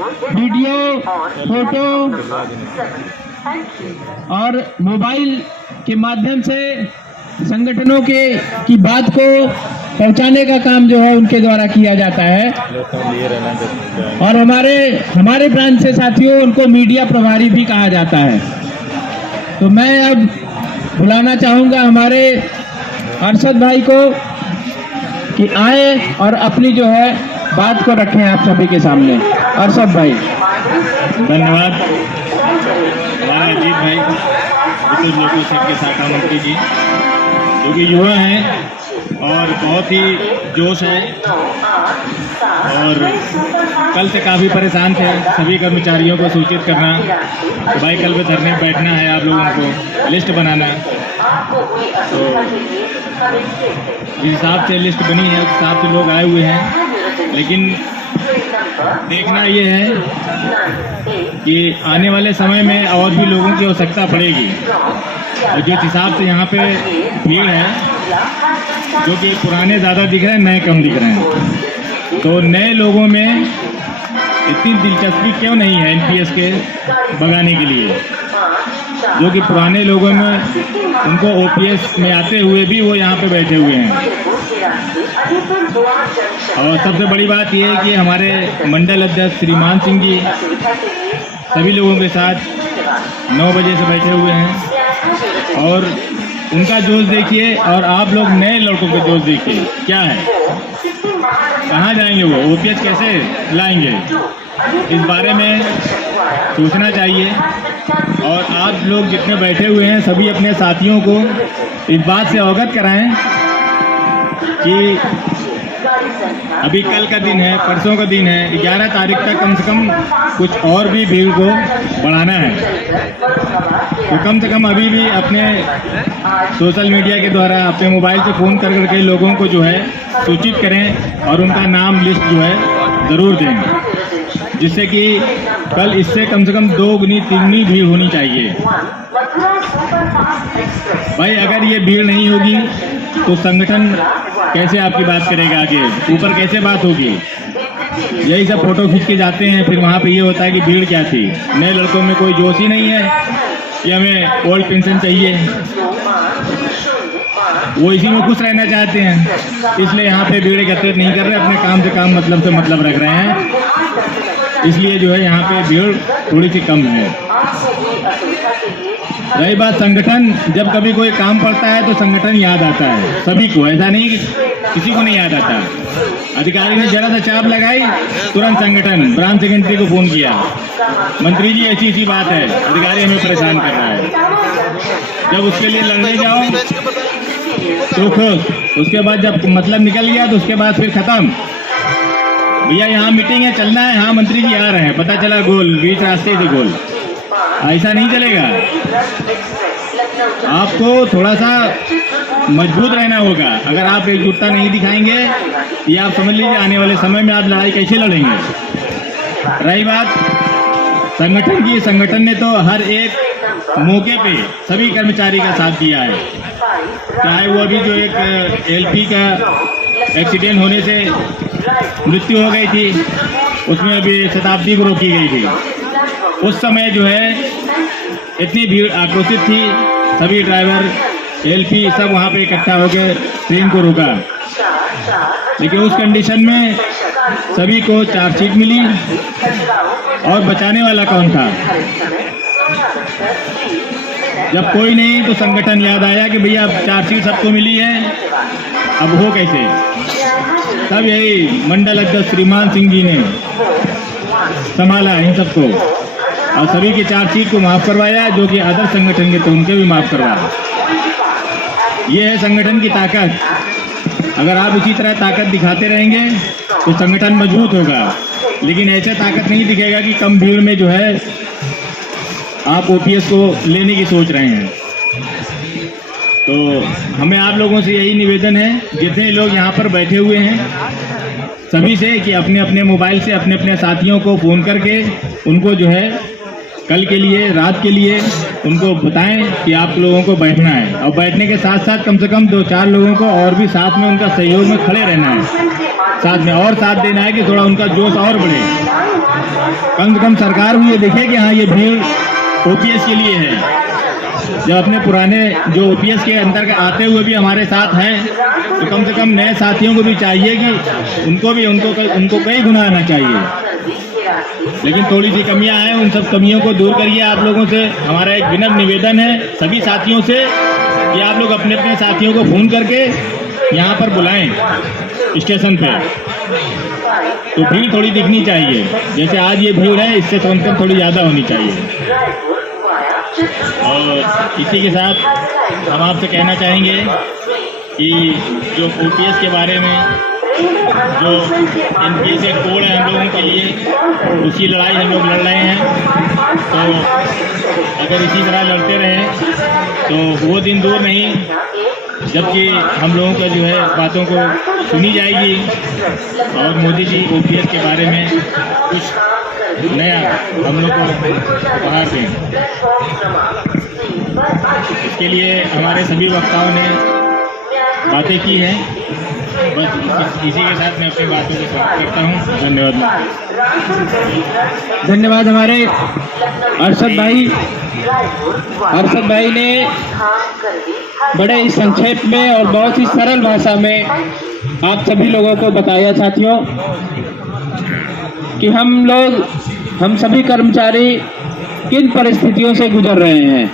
Video, photo और mobile के माध्यम से संगठनों की बात को पहुंचाने का काम जो है उनके द्वारा किया जाता है। और हमारे ब्रांच से साथियों उनको मीडिया प्रभारी भी कहा जाता है। तो मैं अब बुलाना चाहूंगा हमारे अरशद भाई को कि आए और अपनी जो है बात को रखें आप सभी के सामने। अरशद भाई। धन्यवाद हमारे अजीत भाई विशेष लोगों के शाखा मंत्री जी, जो कि युवा हैं और बहुत ही जोश है और कल से काफ़ी परेशान थे। सभी कर्मचारियों को सूचित करना तो भाई कल पे धरने बैठना है, आप लोगों को लिस्ट बनाना। तो इस हिसाब से लिस्ट बनी है, उस हिसाब से लोग आए हुए हैं, लेकिन देखना ये है कि आने वाले समय में और भी लोगों की आवश्यकता पड़ेगी। और जिस हिसाब से यहाँ पे भीड़ है, जो कि पुराने ज़्यादा दिख रहे हैं, नए कम दिख रहे हैं, तो नए लोगों में इतनी दिलचस्पी क्यों नहीं है एनपीएस के भगाने के लिए, जो कि पुराने लोगों में उनको ओपीएस में आते हुए भी वो यहाँ पे बैठे हुए हैं। और सबसे बड़ी बात यह है कि हमारे मंडल अध्यक्ष श्रीमान सिंह जी सभी लोगों के साथ 9 बजे से बैठे हुए हैं और उनका जोश देखिए और आप लोग नए लड़कों के जोश देखिए क्या है, कहाँ जाएंगे वो, ओपीएस कैसे लाएंगे, इस बारे में सोचना चाहिए। और आप लोग जितने बैठे हुए हैं सभी अपने साथियों को इस बात से अवगत कराएं कि अभी कल का दिन है, परसों का दिन है, 11 तारीख तक कम से कम कुछ और भी भीड़ को बढ़ाना है। तो कम से कम अभी भी अपने सोशल मीडिया के द्वारा अपने मोबाइल से फ़ोन कर करके लोगों को जो है सूचित करें और उनका नाम लिस्ट जो है ज़रूर दें, जिससे कि कल इससे कम से कम 2 गुनी 3 गुनी भीड़ होनी चाहिए। भाई अगर ये भीड़ नहीं होगी तो संगठन कैसे आपकी बात करेगा, आगे ऊपर कैसे बात होगी। यही सब फोटो खींच के जाते हैं, फिर वहाँ पे ये होता है कि भीड़ क्या थी। नए लड़कों में कोई जोश ही नहीं है कि हमें ओल्ड पेंशन चाहिए, वो इसी में खुश रहना चाहते हैं, इसलिए यहाँ पे भीड़ एकत्रित नहीं कर रहे, अपने काम से काम मतलब से मतलब रख रहे हैं, इसलिए जो है यहाँ पे भीड़ थोड़ी सी कम है। रही बात संगठन, जब कभी कोई काम पड़ता है तो संगठन याद आता है सभी को, ऐसा नहीं कि किसी को नहीं याद आता। अधिकारी ने जरा सा चाप लगाई, तुरंत संगठन ब्रांच सेक्रेटरी को फोन किया, मंत्री जी ऐसी ऐसी बात है, अधिकारी हमें परेशान कर रहा है। जब उसके लिए लड़ने जाओ तो खुश, उसके बाद जब मतलब निकल गया तो उसके बाद फिर खत्म। भैया यहाँ मीटिंग है, चलना है, हाँ मंत्री जी आ रहे हैं, पता चला गोल, बीच रास्ते से गोल। ऐसा नहीं चलेगा, आपको थोड़ा सा मजबूत रहना होगा। अगर आप एकजुटता नहीं दिखाएंगे, ये आप समझ लीजिए आने वाले समय में आप लड़ाई कैसे लड़ेंगे। रही बात संगठन की, संगठन ने तो हर एक मौके पे सभी कर्मचारी का साथ दिया है, चाहे वो अभी जो एक एलपी का एक्सीडेंट होने से मृत्यु हो गई थी, उसमें अभी शताब्दी को रोकी गई थी, उस समय जो है इतनी भीड़ आक्रोशित थी, सभी ड्राइवर एलपी सब वहाँ पे इकट्ठा होकर ट्रेन को रोका, लेकिन उस कंडीशन में सभी को चार्जशीट मिली और बचाने वाला कौन था। जब कोई नहीं तो संगठन याद आया कि भैया अब चार्जशीट सबको मिली है, अब हो कैसे। तब यही मंडल अध्यक्ष श्रीमान सिंह जी ने संभाला इन सबको और सभी की चार्जशीट को माफ़ करवाया, जो कि अदर संगठन के थे उनके भी माफ़ करवाया। ये है संगठन की ताकत। अगर आप इसी तरह ताकत दिखाते रहेंगे तो संगठन मजबूत होगा, लेकिन ऐसे ताकत नहीं दिखेगा कि कम भीड़ में जो है आप ओपीएस को लेने की सोच रहे हैं। तो हमें आप लोगों से यही निवेदन है, जितने लोग यहाँ पर बैठे हुए हैं सभी से, कि अपने अपने मोबाइल से अपने अपने साथियों को फ़ोन करके उनको जो है कल के लिए, रात के लिए उनको बताएं कि आप लोगों को बैठना है, और बैठने के साथ साथ कम से कम 2-4 लोगों को और भी साथ में उनका सहयोग में खड़े रहना है। साथ में और साथ देना है कि थोड़ा उनका जोश और बढ़े। कम से कम सरकार भी ये देखे कि हाँ ये भीड़ ओपीएस के लिए है। जब अपने पुराने जो ओपीएस के अंदर आते हुए भी हमारे साथ हैं, तो कम से कम नए साथियों को भी चाहिए कि उनको कई गुना आना चाहिए। लेकिन थोड़ी सी कमियां हैं, उन सब कमियों को दूर करिए। आप लोगों से हमारा एक विनम्र निवेदन है सभी साथियों से कि आप लोग अपने अपने साथियों को फ़ोन करके यहाँ पर बुलाएं स्टेशन पे, तो भीड़ थोड़ी दिखनी चाहिए। जैसे आज ये भीड़ है, इससे कम से कम थोड़ी ज़्यादा होनी चाहिए। और इसी के साथ हम आपसे कहना चाहेंगे कि जो ओपीएस के बारे में जो एनपीएस एक कोड है हम लोगों के लिए, उसकी लड़ाई हम लोग लड़ रहे हैं। तो अगर इसी तरह लड़ते रहें तो वो दिन दूर नहीं जबकि हम लोगों का जो है बातों को सुनी जाएगी और मोदी जी ओपीएस के बारे में कुछ नया हम लोग को उपहार दें। इसके लिए हमारे सभी वक्ताओं ने बातें की हैं। बस इसी के साथ मैं अपनी बातों को समाप्त करता हूँ। धन्यवाद। धन्यवाद। हमारे अरशद भाई ने बड़े ही संक्षेप में और बहुत ही सरल भाषा में आप सभी लोगों को बताया साथियों कि हम सभी कर्मचारी किन परिस्थितियों से गुजर रहे हैं।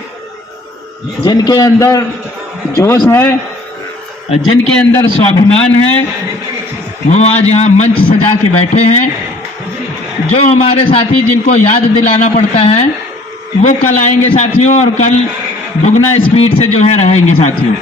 जिनके अंदर जोश है, जिनके अंदर स्वाभिमान है, वो आज यहाँ मंच सजा के बैठे हैं। जो हमारे साथी जिनको याद दिलाना पड़ता है वो कल आएंगे साथियों, और कल दुगना स्पीड से जो है रहेंगे साथियों।